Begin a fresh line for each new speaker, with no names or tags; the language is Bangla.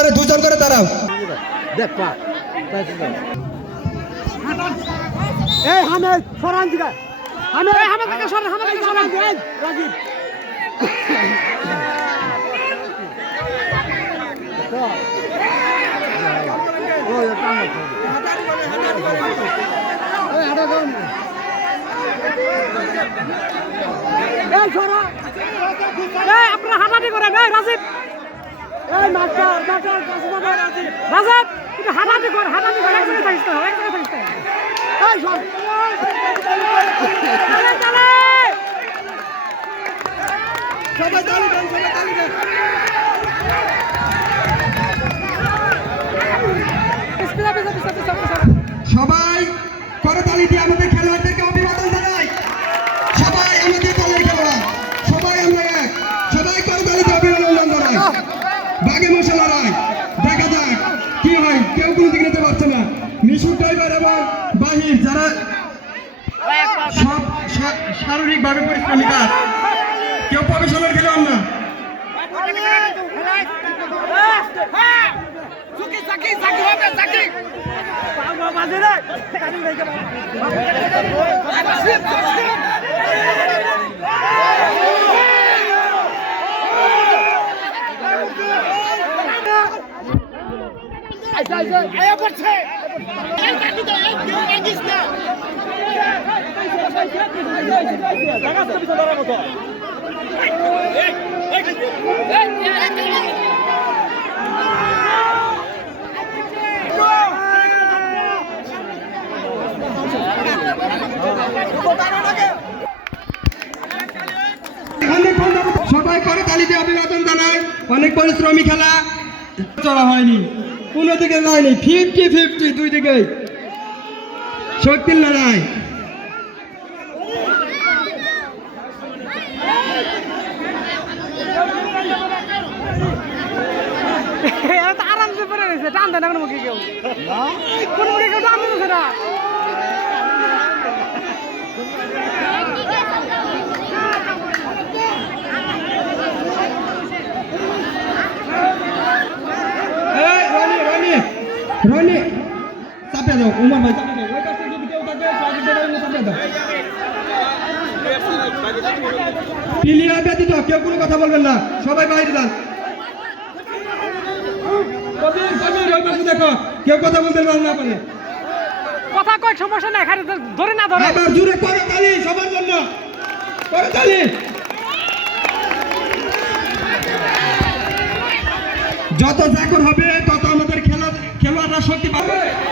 কর্নারে দুজন করে দাঁড়াও।
দেখ এই হামেদ হামেদ হামেদ হামেদ রাজীব। এই আপনারা হাঁটাহাঁটি করেন। এই এই রাজীব। রাজীব একটু হাঁটাহাঁটি কর হাঁটাহাঁটি কর এক থাকিস এক জায়গায় থাকিস না এই সর চলে চলে
সবাই তালি দেন সবাই তালি দেন
বিসমিল্লাহ বিসমিল্লাহ বিসমিল্লাহ
সবাই করে তালি দিয়ে আমাদের খেলোয়াড়দেরকে অভিবাদন জানাই সবাই আমাদের দলের খেলোয়াড় সবাই আমরা এক সবাই করে তালি দিয়ে অভিবাদন জানাই বাগে মশা লড়াই দেখা যাক কি হয় কেউ কোনো দিকে নিতে পারছে না মিশুর ড্রাইভার এবং বাহির যারা সব শারীরিকভাবে পরিশ্রমী কাজ কেউ প্রফেশনাল খেলোয়াড় না অনেক ধন্যবাদ। সবাই করে তালিতে অভিবাদন জানায়। অনেক পরিশ্রমী খেলা। চলা হয়নি। কোনো দিকে যায়নি ফিফটি ফিফটি দুই দিকে। শক্তির লড়াই।
আরামসে পড়ে রয়েছে টান দেন না কোনো মুখে কেউ। কোনো মুখে কেউ টান দিচ্ছে না।
রনি চাপে দাও উমা ভাই চাপে দাও। ওই পাশে যদি কেউ থাকে সাহায্য করবে, চাপে দাও। প্লেয়ার ব্যতীত কেউ কোনো কথা বলবেন না। সবাই বাইরে যান। কবির কবির ওই পাশে দেখো কেউ কথা বলতে পারে না পারে।
কথা কয়েক সমস্যা নাই খালি ধরে না ধরে।
আবার জুড়ে করে তালি সবার জন্য। করে তালি। যত জাকর হবে তত আমাদের খেলা পারবে?